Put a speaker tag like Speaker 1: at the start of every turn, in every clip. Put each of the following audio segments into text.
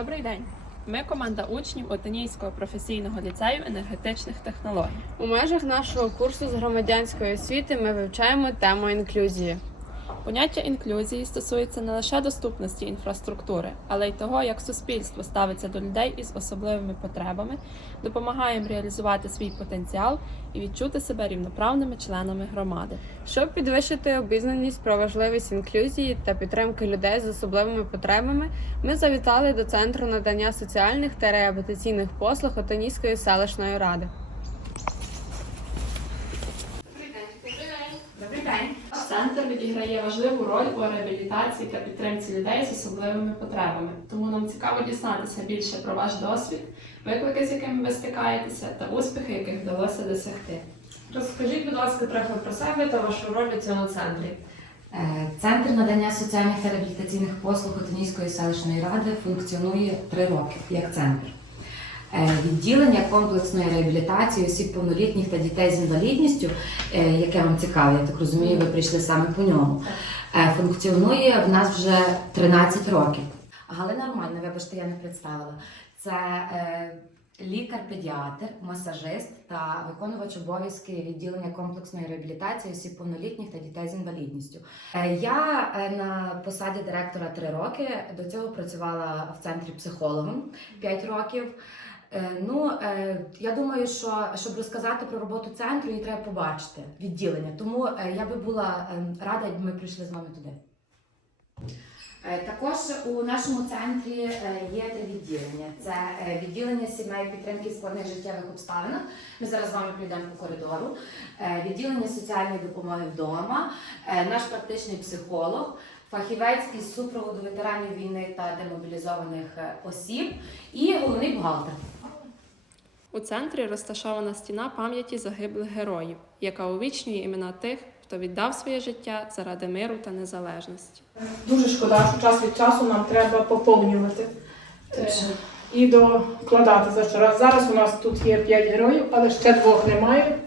Speaker 1: Добрий день. Ми команда учнів Отинійського професійного ліцею енергетичних технологій.
Speaker 2: У межах нашого курсу з громадянської освіти ми вивчаємо тему інклюзії.
Speaker 1: Поняття інклюзії стосується не лише доступності інфраструктури, але й того, як суспільство ставиться до людей із особливими потребами, допомагає їм реалізувати свій потенціал і відчути себе рівноправними членами громади.
Speaker 2: Щоб підвищити обізнаність про важливість інклюзії та підтримки людей з особливими потребами, ми завітали до центру надання соціальних та реабілітаційних послуг Отонійської селищної ради.
Speaker 1: Добрий день. Центр відіграє важливу роль у реабілітації та підтримці людей з особливими потребами. Тому нам цікаво дізнатися більше про ваш досвід, виклики, з якими ви стикаєтеся, та успіхи, яких вдалося досягти.
Speaker 3: Розкажіть, будь ласка, трохи про себе та вашу роль у цьому центрі.
Speaker 4: Е, Центр надання соціальних та реабілітаційних послуг Отинійської селищної ради функціонує три роки як центр. Е, Відділення комплексної реабілітації осіб повнолітніх та дітей з інвалідністю, е, яке вам цікаве, я так розумію, ви прийшли саме по ньому. е, Функціонує в нас вже 13 років. Галина Романівна, вибачте, я не представила. Це лікар-педіатр, масажист та виконувач обов'язки відділення комплексної реабілітації осіб повнолітніх та дітей з інвалідністю. Я на посаді директора три роки. До цього працювала в центрі психологом 5 років. Е, Ну, е, я думаю, що щоб розказати про роботу центру, її треба побачити відділення. Тому е, я би була е, рада, якби ми прийшли з вами туди. Також у нашому центрі є три відділення: це відділення сімей підтримки складних життєвих обставинах. Ми зараз з вами пройдемо по коридору. Відділення соціальної допомоги вдома, наш практичний психолог, фахівець із супроводу ветеранів війни та демобілізованих осіб і головний бухгалтер.
Speaker 1: У центрі розташована стіна пам'яті загиблих героїв, яка увічнює імена тих, хто віддав своє життя заради миру та незалежності.
Speaker 5: Дуже шкода, що час від часу нам треба поповнювати е, і докладати за щораз. Зараз у нас тут є 5 героїв, але ще двох немає.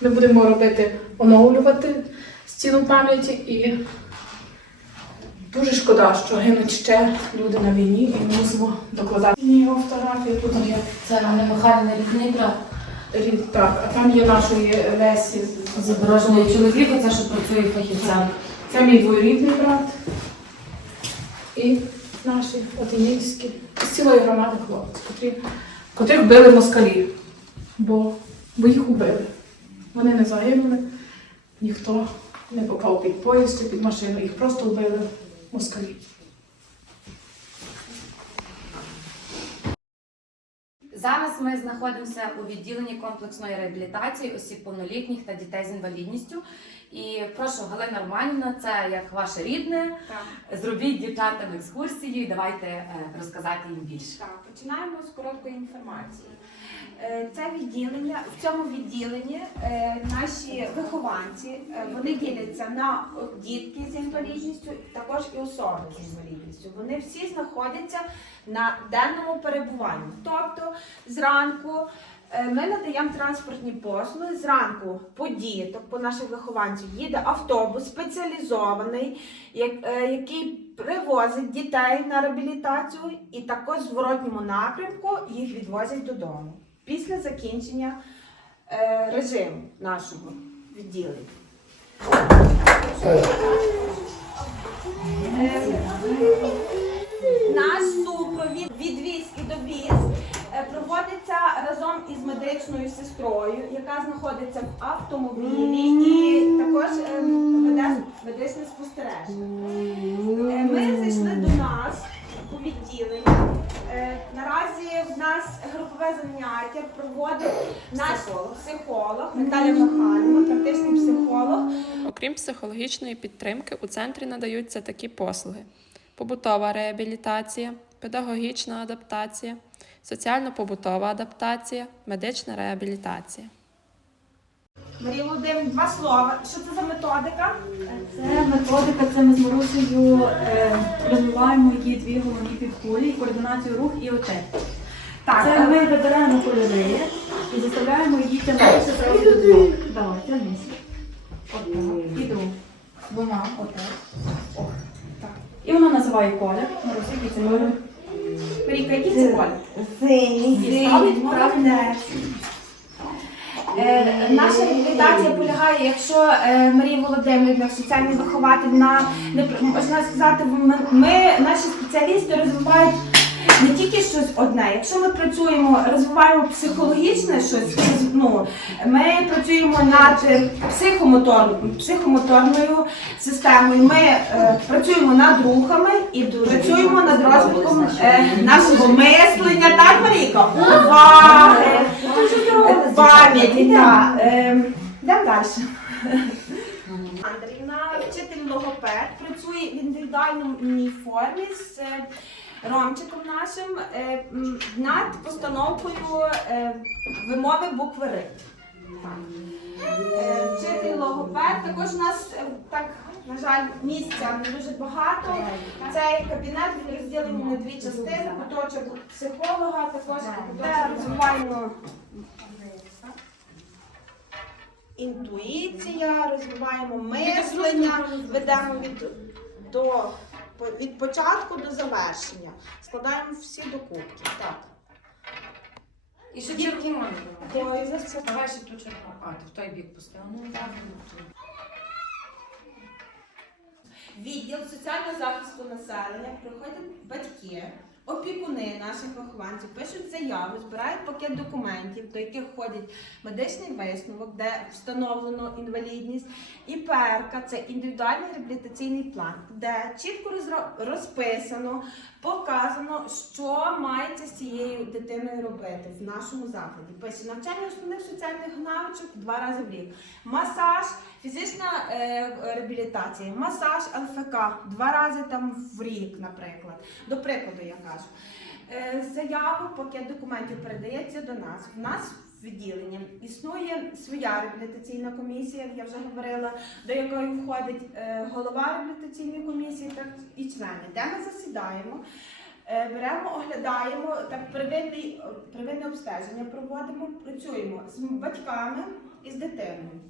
Speaker 5: Ми будемо робити, оновлювати стіну пам'яті і дуже шкода, що гинуть ще люди на війні і ми мусимо докладати. Його фотографія тут є.
Speaker 4: Це мене Михайло рідний
Speaker 5: рід- Так, а там є нашої Лесі.
Speaker 4: Заборожений чоловік, це що працює фахівцем.
Speaker 5: Це мій двоюрідний брат і наші отинівські з цілої громади хлопці, котрі, котрих били москалі, бо, бо їх убили. Вони не загинули, ніхто не попав під поїзд під машину, їх просто вбили москалі.
Speaker 4: Зараз ми знаходимося у відділенні комплексної реабілітації осіб повнолітніх та дітей з інвалідністю. І прошу Галина Романівна, це як ваше рідне. Зробіть дівчатам екскурсію і давайте е, розказати їм більше.
Speaker 6: Так, починаємо з короткої інформації. Е, Це відділення, в цьому відділенні е, наші вихованці е, вони діляться на дітки з інвалідністю, також і особи з інвалідністю. Вони всі знаходяться на денному перебуванні. Тобто зранку ми надаємо транспортні послуги. Зранку по діток, по наших вихованців їде автобус спеціалізований, який привозить дітей на реабілітацію, і також в зворотньому напрямку їх відвозять додому після закінчення е, режиму нашого відділення. Е, Наш супровід, відвіз і довіз е, проводиться разом із медичною сестрою, яка знаходиться в автомобілі і також веде медичне спостереження. Ми зайшли до нас у відділення. Е, Наразі в нас групове заняття проводить наш психолог Наталя Михайлівна, практичний психолог.
Speaker 1: Окрім психологічної підтримки, у центрі надаються такі послуги: побутова реабілітація, педагогічна адаптація, соціально-побутова адаптація, медична реабілітація.
Speaker 6: Марія Володимирівна, два слова. Що це за методика?
Speaker 7: Це методика, це ми з Марусею е, розвиваємо її дві головні підкулі, координацію рух і очей.
Speaker 6: Так,
Speaker 7: Це ми вибираємо кольори і заставляємо її тягнутися зразу до двох. Давай, тягнися. Отак. І двох. Двома, отак. Так. І вона називає колір. Маруся, який це кольор?
Speaker 6: Марійка, який це колір?
Speaker 8: Синій.
Speaker 6: Синій, молодець. Е, наша реабілітація полягає, якщо е, Марія Володимирівна, соціальний вихователь, на можна сказати, ми, наші спеціалісти розвивають не тільки щось одне. Якщо ми працюємо, розвиваємо психологічне щось, ну ми працюємо над психомотор, психомоторною системою. Ми е, працюємо над рухами і працюємо над розвитком е, нашого мислення. Так, Марійка? Уваги, е, пам'яті. Так. Е, Йдемо далі. Андріївна, вчитель логопед, працює в індивідуальній формі з е, Ромчиком нашим е, м, над постановкою е, вимови букви Р. Е, Вчитель логопед. Також у нас е, так, на жаль, місця не дуже багато. Цей кабінет він розділений на дві частини. Куточок психолога, також розвиваємо інтуїція, розвиваємо мислення, ведемо від, до, від початку до завершення. Складаємо всі докупки. Так.
Speaker 4: І що червоно? Давай ще ту червону. А, ти в той бік поставила. Ну, так.
Speaker 6: Відділ соціального захисту населення приходять батьки, опікуни наших вихованців, пишуть заяву, збирають пакет документів, до яких входять медичний висновок, де встановлено інвалідність, і перка це індивідуальний реабілітаційний план, де чітко розписано, показано, що мається з цією дитиною робити в нашому закладі. Пише навчання основних соціальних навичок два рази в рік, масаж, фізична е, реабілітація, масаж ЛФК два рази там в рік, наприклад. До прикладу, я кажу. Е, заяву, пакет документів передається до нас. В нас в відділенні існує своя реабілітаційна комісія, я вже говорила, до якої входить е, голова реабілітаційної комісії, так і члени, де ми засідаємо. Е, Беремо, оглядаємо так привидне, первинне обстеження, проводимо, працюємо з батьками і з дитиною.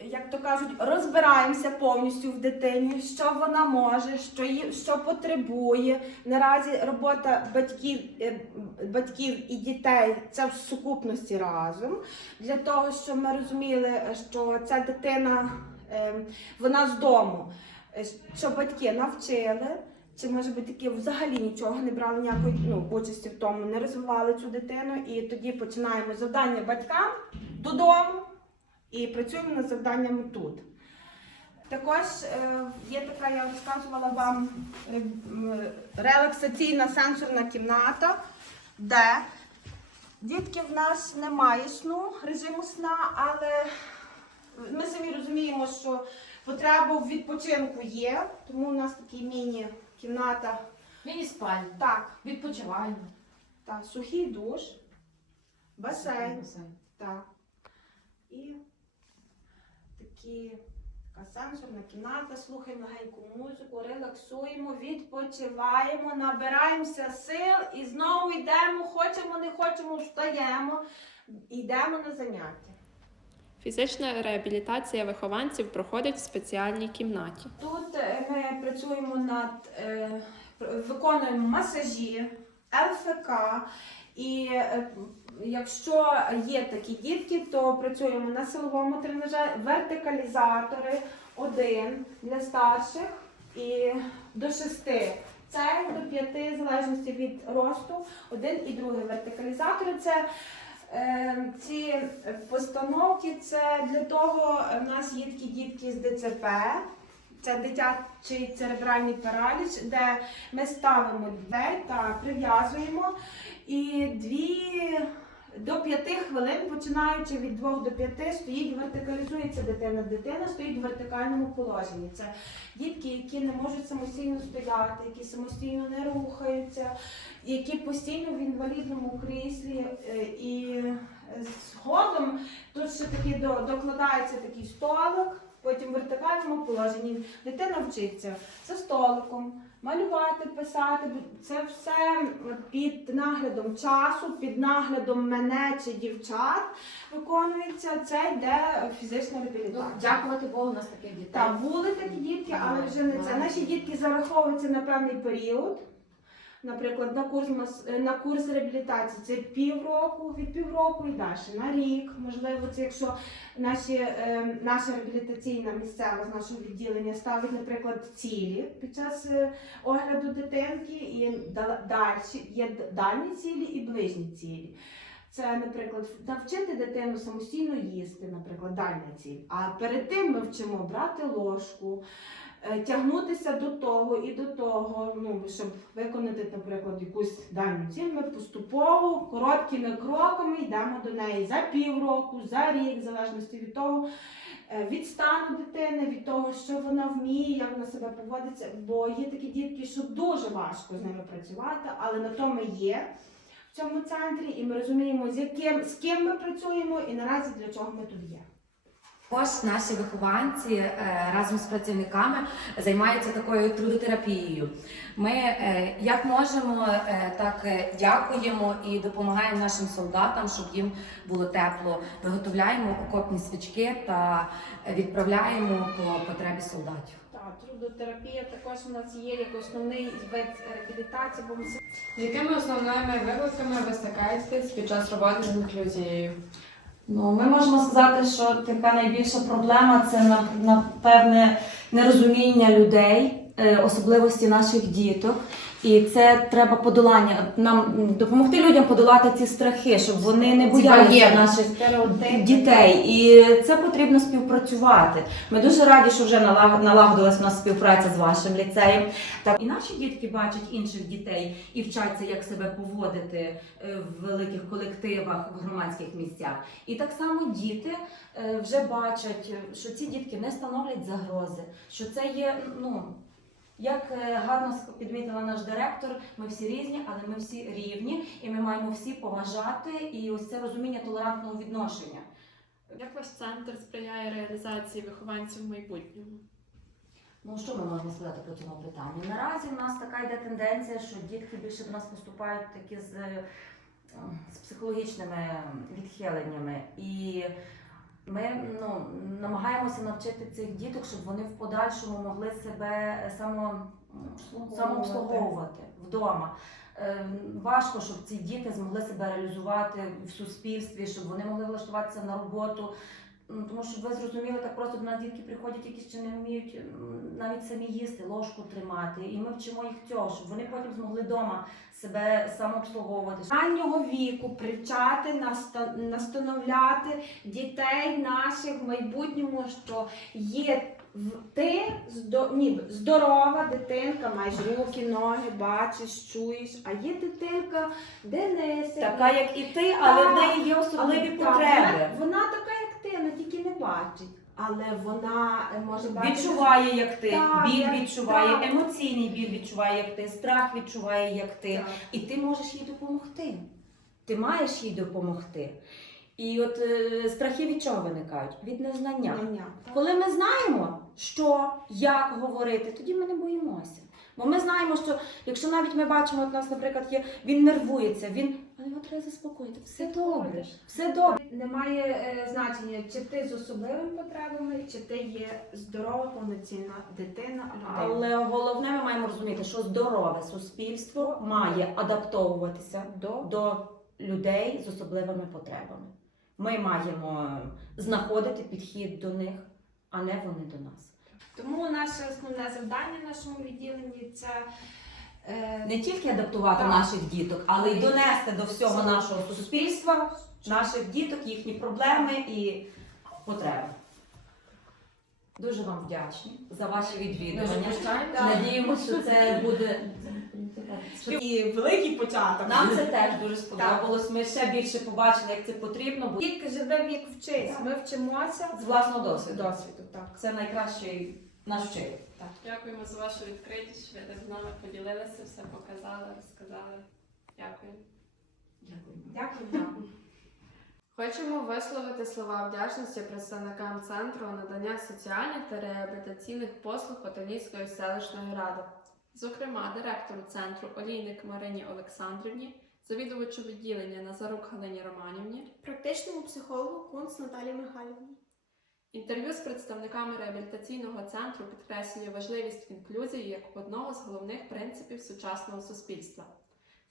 Speaker 6: Як то кажуть, розбираємося повністю в дитині, що вона може, що її що потребує. Наразі робота батьків, е, батьків і дітей це в сукупності разом. Для того, щоб ми розуміли, що ця дитина е, вона з дому, е, що батьки навчили. Чи може бути такі взагалі нічого не брали ніякої ну, участі в тому, не розвивали цю дитину, і тоді починаємо завдання батькам додому і працюємо над завданнями тут. Також е, є така, я розказувала вам е, релаксаційна сенсорна кімната, де дітки в нас немає сну, режиму сна, але ми самі розуміємо, що потреба в відпочинку є, тому у нас такі міні-кімната.
Speaker 4: Міні-спальня.
Speaker 6: Так,
Speaker 4: Відпочивальня.
Speaker 6: так, сухий душ, басейн. Так. І такі, така сенсорна кімната, слухаємо легеньку музику, релаксуємо, відпочиваємо, набираємося сил і знову йдемо, хочемо, не хочемо, встаємо, йдемо на заняття.
Speaker 1: Фізична реабілітація вихованців проходить в спеціальній кімнаті.
Speaker 6: Тут е, ми працюємо над е, виконуємо масажі, ЛФК. І е, якщо є такі дітки, то працюємо на силовому тренажері, вертикалізатори один для старших і до шести. Це до п'яти, в залежності від росту, один і другий вертикалізатори. Це е, ці постановки це для того, в нас є такі дітки з ДЦП, це дитячий церебральний параліч, де ми ставимо дітей та прив'язуємо. І дві до п'яти хвилин, починаючи від двох до п'яти, стоїть, вертикалізується дитина. Дитина стоїть в вертикальному положенні. Це дітки, які не можуть самостійно стояти, які самостійно не рухаються, які постійно в інвалідному кріслі. е, І згодом тут ще таки докладається такий столик, потім в вертикальному положенні. Дитина вчиться за столиком, малювати, писати. Це все під наглядом часу, під наглядом мене чи дівчат виконується. Це йде фізична
Speaker 4: Ну,
Speaker 6: реабілітація.
Speaker 4: дякувати Богу, у нас таких дітей.
Speaker 6: Так, були такі дітки, але вже не це. Наші дітки зараховуються на певний період. Наприклад, на курс е, на курс реабілітації це півроку, від півроку і далі на рік. Можливо, це якщо наші, е, наша реабілітаційна місцева з нашого відділення ставить, наприклад, цілі під час е, огляду дитинки, і далі є дальні цілі і ближні цілі. Це, наприклад, навчити дитину самостійно їсти, наприклад, дальня ціль. А перед тим ми вчимо брати ложку, тягнутися до того і до того, ну, щоб виконати, наприклад, якусь дальню ціль, ми поступово короткими кроками йдемо до неї за півроку, за рік, в залежності від того, е, від стану дитини, від того, що вона вміє, як вона себе поводиться. Бо є такі дітки, що дуже важко з ними працювати, але на то ми є в цьому центрі, і ми розуміємо, з яким з ким ми працюємо, і наразі для чого ми тут є.
Speaker 4: Також наші вихованці е, разом з працівниками займаються такою трудотерапією. Ми е, як можемо, е, так дякуємо і допомагаємо нашим солдатам, щоб їм було тепло. Виготовляємо окопні свічки та відправляємо по потребі солдатів.
Speaker 3: Так, трудотерапія також у нас є як основний вид реабілітації, бо ми
Speaker 2: З якими основними викликами ви стикаєтесь під час роботи з інклюзією?
Speaker 7: Ну, ми можемо сказати, що така найбільша проблема це на- напевне нерозуміння людей, е, особливості наших діток. І це треба подолання. Нам допомогти людям подолати ці страхи, щоб вони не боялися наших дітей. І це потрібно співпрацювати. Ми дуже раді, що вже налаг- налагодилась у нас співпраця з вашим ліцеєм. Так і наші дітки бачать інших дітей і вчаться, як себе поводити е, в великих колективах, в громадських місцях. І так само діти е, вже бачать, що ці дітки не становлять загрози, що це є ну. Як е, гарно підмітила наш директор, ми всі різні, але ми всі рівні, і ми маємо всі поважати і ось це розуміння толерантного відношення.
Speaker 1: Як ваш центр сприяє реалізації вихованців в майбутньому?
Speaker 7: Ну що ми можемо сказати по цьому питанню? Наразі в нас така йде тенденція, що дітки більше до нас поступають такі з, е, з психологічними відхиленнями. І ми ну, намагаємося навчити цих діток, щоб вони в подальшому могли себе само, самообслуговувати вдома. Е, Важко, щоб ці діти змогли себе реалізувати в суспільстві, щоб вони могли влаштуватися на роботу. Ну, Тому що ви зрозуміли, так просто до нас дітки приходять, які ще не вміють навіть самі їсти, ложку тримати. І ми вчимо їх цього, щоб вони потім змогли вдома себе самообслуговувати.
Speaker 6: Раннього віку привчати, наста- настановляти дітей наших в майбутньому, що є ти здо- ніби здорова дитинка, маєш руки, ноги, бачиш, чуєш, а є дитинка Дениса.
Speaker 7: Така, як і ти, але в неї є особливі потреби.
Speaker 6: Вона, вона така, як ти, вона тільки не бачить. Але вона е, може бачити.
Speaker 7: Відчуває, як ти,
Speaker 6: Так,
Speaker 7: біль
Speaker 6: як-
Speaker 7: відчуває,
Speaker 6: так.
Speaker 7: емоційний біль відчуває, як ти, страх відчуває, як ти.
Speaker 6: Так.
Speaker 7: І ти можеш їй допомогти. Ти маєш їй допомогти. І от е, страхи від чого виникають? Від незнання.
Speaker 6: Знання.
Speaker 7: Коли ми знаємо, що, як говорити, тоді ми не боїмося. Бо ми знаємо, що якщо навіть ми бачимо, от у нас, наприклад, є, він нервується, він але його треба заспокоїти. Все добре, все добре.
Speaker 6: Немає е, значення, чи ти з особливими потребами, чи ти є здорова, повноцінна дитина, людина.
Speaker 7: Але головне, ми маємо розуміти, що здорове суспільство має адаптовуватися
Speaker 6: До
Speaker 7: до людей з особливими потребами. Ми маємо знаходити підхід до них, а не вони до нас.
Speaker 6: Тому наше основне завдання в нашому відділенні це е,
Speaker 7: Не тільки адаптувати
Speaker 6: Так.
Speaker 7: наших діток, але й донести до всього нашого суспільства наших діток, їхні проблеми і потреби. Дуже вам вдячні за ваші відвідування. Надіємося, що це буде
Speaker 6: і великий початок.
Speaker 7: нам це теж дуже сподобалось. Ми ще більше побачили, як це потрібно,
Speaker 6: Тільки живе вік вчись. Ми вчимося
Speaker 7: з власного досвіду.
Speaker 6: досвіду. Так.
Speaker 7: Це найкращий наш вчитель.
Speaker 1: Дякуємо за вашу відкритість, що ви так з нами поділилися, все показали, розказали. Дякую.
Speaker 7: Дякую.
Speaker 6: Дякую вам.
Speaker 2: Хочемо висловити слова вдячності представникам центру надання соціальних та реабілітаційних послуг Отанівської селищної ради.
Speaker 1: Зокрема, директору центру Олійник Марині Олександрівні, завідувачу відділення Назарук Галині Романівні,
Speaker 8: практичному психологу Кунц Наталі Михайлівні.
Speaker 1: Інтерв'ю з представниками реабілітаційного центру підкреслює важливість інклюзії як одного з головних принципів сучасного суспільства.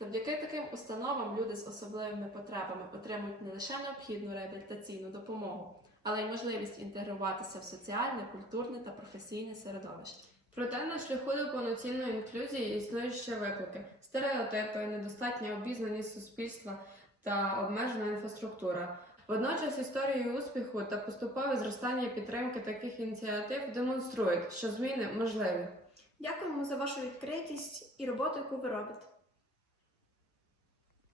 Speaker 1: Завдяки таким установам люди з особливими потребами отримують не лише необхідну реабілітаційну допомогу, але й можливість інтегруватися в соціальне, культурне та професійне середовище.
Speaker 2: Проте на шляху до повноцінної інклюзії існують ще виклики: стереотипи, недостатня обізнаність суспільства та обмежена інфраструктура. Водночас історію успіху та поступове зростання підтримки таких ініціатив демонструють, що зміни можливі.
Speaker 8: Дякуємо за вашу відкритість і роботу, яку ви робите.